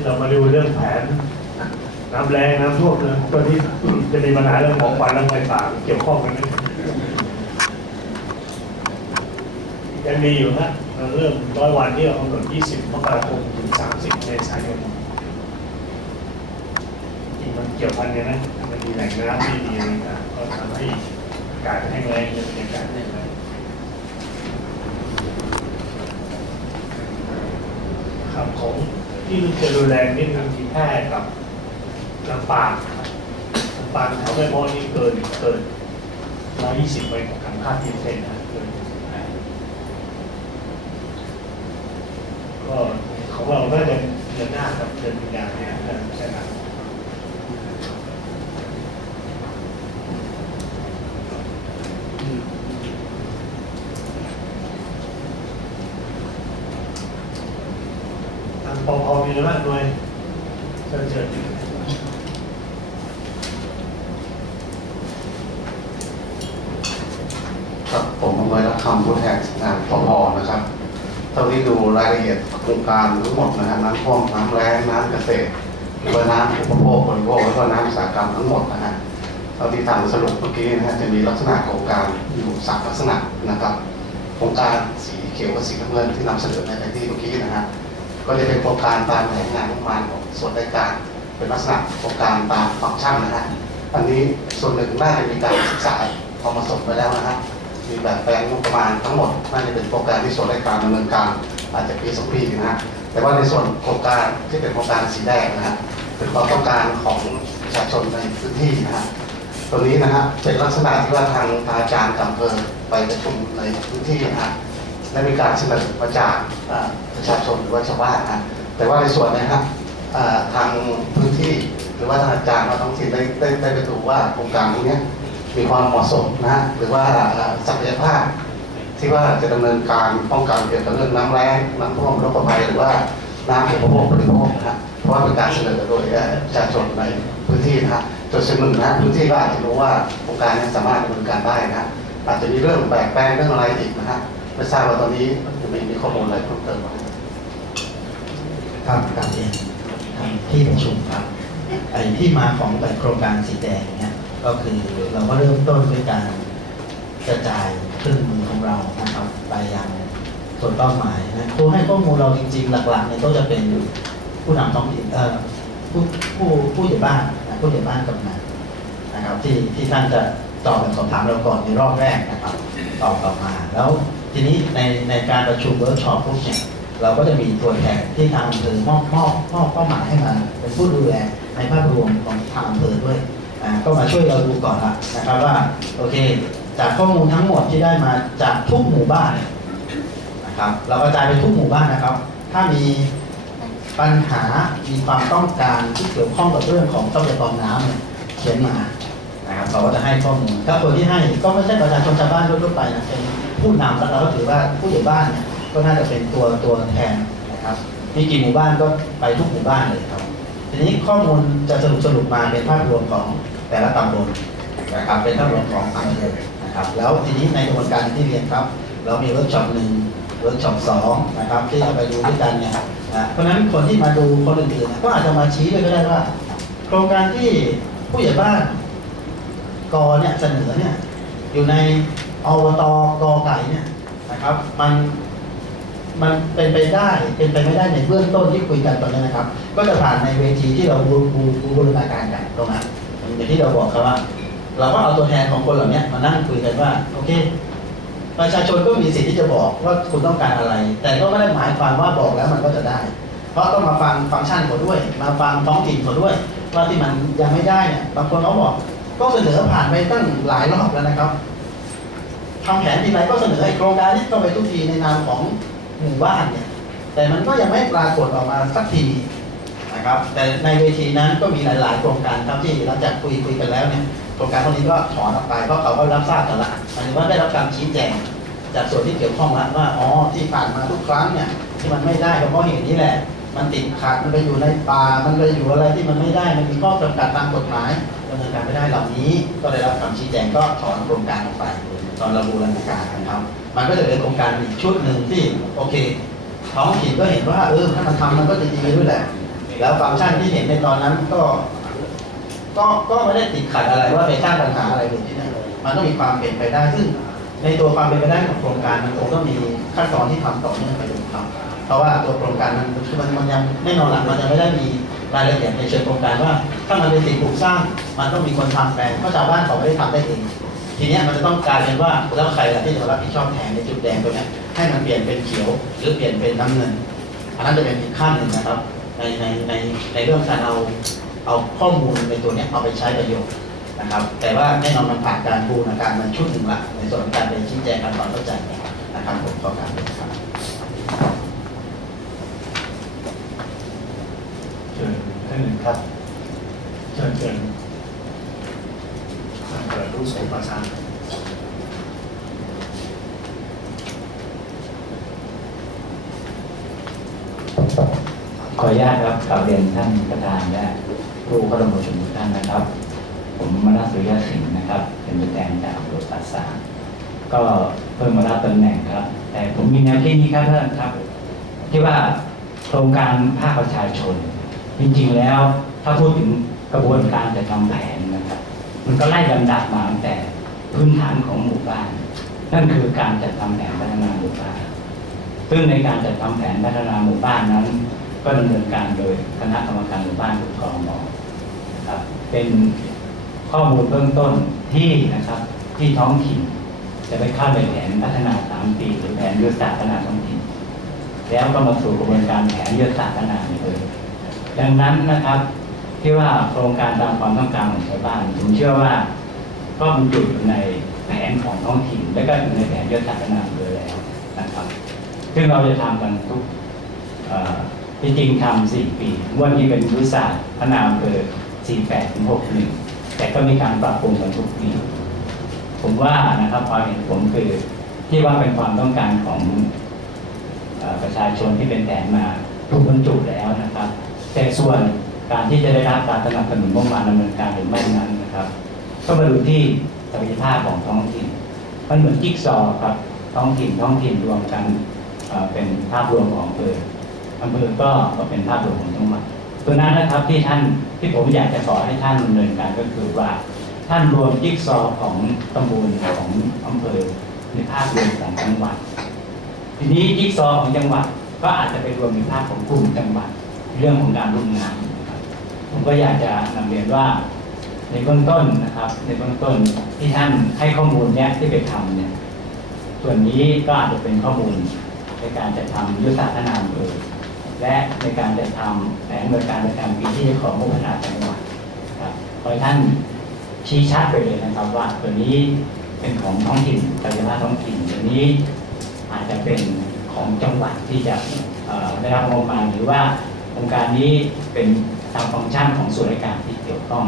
ที่เรามาดูเรื่องแผนน้ำแรงน้ำท่วมนะตัวที่จะมีปัญหาเรื่องของควันและไฟป่าเกี่ยวข้องกันไหมยังมีอยู่นะเราเริ่มร้อยวันที่เรากำหนด20มกราคมถึง 30เมษายนจริงมันเกี่ยวพันกันนะมันมีแหล่งน้ำที่ดีอะไรต่างก็ทำให้อากาศแห้งแล้งเป็นอากาศแห้งแล้ง ครับของที่มันจะรุนแรงนี่คือทีแพทย์กับลำปางครับลำปางแถวแม่มอนี่เกินเกินร้อยยี่สิบไปกับการคาดที่เซนนะเกินก็ของเราน่าจะเดือนหน้าครับเดือนมีนาเนี่ยน่าจะใช่ไหมท มีรบ้างหน่วยเชิญเชิญครับผมอำนวยรับคำผู้แทนงานปพนะครับเท่าที่ดูรายละเอียดโครงการทั้งหมดนะฮะน้ำท่วมน้ำแล้งน้ำเกษตรหรือว่าน้ำอุปโภคบริโภคแล้วก็น้ำอุตสาหกรรมทั้งหมดนะฮะเท่าที่ทำสรุปเมื่อกี้นะฮะจะมีลักษณะโครงการอยู่สามลักษณะนะครับโครงการสีเขียวกับสีน้ำเงินที่นำเสนอในแผนที่เมื่อกี้นะฮะ ก็จะเป็นโครงการตามแผนงานงบประมาณของส่วนราชการ เป็นลักษณะโครงการตามฟังก์ชันนะฮะอันนี้ส่วนหนึ่งน่าจะมีการศึกษาเอามาส่งไปแล้วนะฮะมีแบบแปลงงบประมาณทั้งหมดน่าจะเป็นโครงการที่ส่วนราชการดำเนินการอาจจะปีสองปีนะฮะแต่ว่าในส่วนโครงการที่เป็นโครงการสีแดงนะฮะเป็นความต้องการของประชาชนในพื้นที่นะฮะตรงนี้นะฮะเป็นลักษณะที่ว่าทางอาจารย์กับอำเภอไปประชุมในพื้นที่นะฮะ และมีการเสนอมาจากประชาชนหรือว่าชาวบ้านนะแต่ว่าในส่วนนี้ฮะอ่าทางพื้นที่หรือว่าทางอาจารย์เราท้องถิ่นได้ได้ได้ไปดูว่าโครงการตรงเนี้ยมีความเหมาะสมนะฮะหรือว่าศักยภาพ ที่ว่าจะดำเนินการป้องกันเกี่ยวกับเรื่องน้ำแล้งน้ำท่วมโรคภัยหรือว่าน้ำอุปโภคบริโภคนะเพราะว่าเป็นการเสนอโดยประชาชนในพื้นที่นะจุดส่วนหนึ่งนะพื้นที่ก็อาจจะรู้ว่าโครงการนี้สามารถดำเนินการได้นะอาจจะมีเรื่องแบกแปลงเรื่องอะไรอีกนะฮะ ไม่ทราบว่าตอนนี้จะมีมีข้อมูลอะไรเพิ่มเติมไหมครับกราบเรียนทางที่ประชุมครับไอ้ที่มาของแบบโครงการสีแดงเนี่ยก็คือเราก็เริ่มต้นด้วยการกระจายเครื่องมือของเรานะครับไปยังส่วนเป้าหมายนะผู้ให้ข้อมูลเราจริงๆ หลักๆเนี่ยก็จะเป็นผู้นำท้องถิ่นเอ่อผู้ผู้ผู้ใหญ่บ้านนะผู้ใหญ่บ้านกำนันนะครับที่ที่ท่านจะตอบแบบสอบถามเราก่อนในรอบแรกนะครับตอบกลับมาแล้ว ทีนี้ในในการประชุมเวิร์กช็อปพวกเนี่ยเราก็จะมีตัวแทนที่ทางอำเภอมอบมอบมอบเป้าหมายให้มาเป็นผู้ดูแลในภาพรวมของทางอำเภอด้วยอ่าก็มาช่วยเราดูก่อนละนะครับว่าโอเค จากข้อมูลทั้งหมดที่ได้มาจากทุกหมู่บ้านนะครับเรากระจายไปทุกหมู่บ้านนะครับ ถ้ามีปัญหามีความต้องการที่เกี่ยวข้องกับเรื่องของทรัพยากรน้ำเนี่ยเขียนมา นะครับเราก็จะให้ข้อมูลถ้าคนที่ให้ก็ไม่ใช่ประชาชนชาวบ้านทั่วๆไปนะเป็นผู้นำแล้วเราก็ถือว่าผู้ใหญ่บ้านเนี่ยก็น่าจะเป็นตัวตัวแทนนะครับมีกี่หมู่บ้านก็ไปทุกหมู่บ้านเลยครับ ทีนี้ข้อมูลจะสรุปสรุปมาเป็นภาพรวมของแต่ละตำบลนะครับเป็นภาพรวมของอำเภอนะครับ แล้วทีนี้ในกระบวนการที่เรียนครับ เรามีเวิร์กช็อปหนึ่งเวิร์กช็อปสองนะครับที่จะไปดูด้วยกันเนี่ยนะเพราะฉะนั้นคนที่มาดูคนอื่นๆก็อาจจะมาชี้ด้วยก็ได้ว่า โครงการที่ผู้ใหญ่บ้าน กอเนี่ยเสนอเนี่ยอยู่ในอบตกอไก่เนี่ยนะครับ มันมันเป็นไปได้เป็นไปไม่ได้ในเบื้องต้นที่คุยกันตอนนี้นะครับ ก็จะผ่านในเวทีที่เราบูบูบูบรณาการกันตรงนั้นอย่างที่เราบอกครับว่า เราก็เอาตัวแทนของคนเหล่านี้มานั่งคุยกันว่าโอเคประชาชนก็มีสิทธิ์ที่จะบอกว่าคุณต้องการอะไร แต่ก็ไม่ได้หมายความว่าบอกแล้วมันก็จะได้ เพราะต้องมาฟังฟังก์ชันเขาด้วย มาฟังท้องถิ่นเขาด้วย ว่าที่มันยังไม่ได้เนี่ยบางคนเขาบอก ก็เสนอผ่านไปตั้งหลายรอบแล้วนะครับทำแผนทีไรก็เสนอไอ้โครงการนี้ก็ไปทุกทีในนามของหมู่บ้านเนี่ย แต่มันก็ยังไม่ปรากฏออกมาสักทีนะครับ แต่ในเวทีนั้นก็มีหลาย ๆ โครงการครับที่หลังจากคุยคุยกันแล้วเนี่ยโครงการพวกนี้ก็ถอนออกไปเพราะเขาก็รับทราบกันละหมายถึงว่าได้รับการชี้แจงจากส่วนที่เกี่ยวข้องแล้วว่าอ๋อที่ผ่านมาทุกครั้งเนี่ยที่มันไม่ได้ก็เพราะเหตุนี้แหละ มันติดขัดมันไปอยู่ในป่ามันไปอยู่อะไรที่มันไม่ได้ มันมีข้อจำกัดตามกฎหมายดำเนินการไม่ได้เหล่านี้ ก็ได้รับคำชี้แจงก็ถอนโครงการออกไปตอนราบูรณาการนะครับ มันก็จะเป็นโครงการอีกชุดหนึ่งที่โอเคท้องถิ่นก็เห็นว่าเออถ้ามันทำมันก็จะดีด้วยแหละ แล้วฟังก์ชันที่เห็นในตอนนั้นก็ ก็ก็ไม่ได้ติดขัดอะไรว่าไปสร้างปัญหาอะไรเลยที่นั่นมันต้องมีความเปลี่ยนไปได้ซึ่งในตัวความเป็นไปได้ของโครงการมันคงต้องมีขั้นตอนที่ทำต่อเนื่องไปโดยลำดับ ราะว่าตัวโครงการมันคือมันมันยังแน่นอนหลักมันจะไม่ได้มีรายละเอียดในเชิงโครงการว่า ถ้ามันเป็นสิ่งปลูกสร้าง มันต้องมีคนทำแปลงเพราะชาวบ้านเขาไม่ได้ทำได้เองทีนี้มันจะต้องกลายเป็นว่าแล้วใครล่ะที่จะรับผิดชอบแทนในจุดแดงตัวนี้ให้มันเปลี่ยนเป็นเขียว หรือเปลี่ยนเป็นน้ำเงิน อันนั้นจะเป็นอีกขั้นหนึ่งนะครับ ในในในในเรื่องการเอาเอาข้อมูลในตัวนี้เอาไปใช้ประโยชน์นะครับ แต่ว่าแน่นอนมันผ่านการบูรณาการมันชุดหนึ่งละในส่วนของการไปชี้แจงการความเข้าใจนะครับผมขอการเป็นครับ ชิญท่านหนึ่งครับเชิญเชิญท่านเปิดรูปสมประสานขออนุญาตครับกราบเรียนท่านประธานและผู้เข้าร่วมประชุมทุกท่านนะครับ ผมมนัสสุริยสิงห์นะครับ เป็นตัวแทนจากโรตัสสามก็เพิ่งมารับตำแหน่งครับ แต่ผมมีแนวคิดนี้ครับท่านครับ ที่ว่าโครงการภาคประชาชน จริงๆแล้วถ้าพูดถึงกระบวนการจะทำแผนนะครับ มันก็ไล่ลำดับมาตั้งแต่พื้นฐานของหมู่บ้าน นั่นคือการจัดทำแผนพัฒนาหมู่บ้านซึ่งในการจัดทำแผนพัฒนาหมู่บ้านนั้น ก็ดำเนินการโดยคณะกรรมการหมู่บ้านหรือกรมนะครับเป็นข้อมูลเบื้องต้นที่นะครับที่ท้องถิ่น จะไปเข้าในแผนพัฒนาสามปีหรือแผนยุทธศาสตร์พัฒนาท้องถิ่น แล้วก็มาสู่กระบวนการแผนยุทธศาสตร์พัฒนาเลย ดังนั้นนะครับที่ว่าโครงการตามความต้องการของชาวบ้านผมเชื่อว่า ก็บรรจุอยู่ในแผนของท้องถิ่น และก็อยู่ในแผนยุทธศาสตร์พัฒนาเลยแล้วนะครับ ซึ่งเราจะทำกันทุกที่จริงทำสี่ปีวดนี้เป็นยุทธศาสตร์พัฒนาอำเภอสี่แปดถึงหกหนึ่งแต่ก็มีการปรับปรุงกันทุกปี ผมว่านะครับความเห็นผมคือที่ว่าเป็นความต้องการของอประชาชนที่เป็นแผนมาถูกบรรจุแล้วนะครับ แต่ส่วนการที่จะได้รับการสนับสนุนงบประมาณดำเนินการหรือไม่นั้นนะครับ ก็มาดูที่ศักยภาพของท้องถิ่นมันเหมือนจิ๊กซอว์ครับท้องถิ่นท้องถิ่นรวมกันเป็นภาพรวมของอำเภออำเภอก็ก็เป็นภาพรวมของจังหวัดตัวนั้นนะครับที่ท่านที่ผมอยากจะขอให้ท่านดำเนินการก็คือว่า ท่านรวมจิ๊กซอว์ของตำบลของอำเภอในภาพรวมของจังหวัด ทีนี้จิ๊กซอว์ของจังหวัดก็อาจจะไปรวมในภาพของกลุ่มจังหวัด เรื่องของการร่วมงานผมก็อยากจะนำเรียนว่า ในเบื้องต้นนะครับ ในเบื้องต้นที่ท่านให้ข้อมูลเนี้ยที่ไปทำเนี่ยส่วนนี้ก็อาจจะเป็นข้อมูลในการจัดทำยุทธศาสตร์นาอำเภอและในการจัดทำแผนดำเนิการประจำปีที่จะของงบพัฒนาจังหวัดครับขอให้ท่านชี้ชัดไปเลยนะครับว่าตัวนี้เป็นของท้องถิ่นศักยภาพท้องถิ่นตัวนี้อาจจะเป็นของจังหวัดที่จะได้รับงบประมาณหรือว่า โครงการนี้เป็นตามฟังก์ชันของส่วนราชการที่เกี่ยวข้อง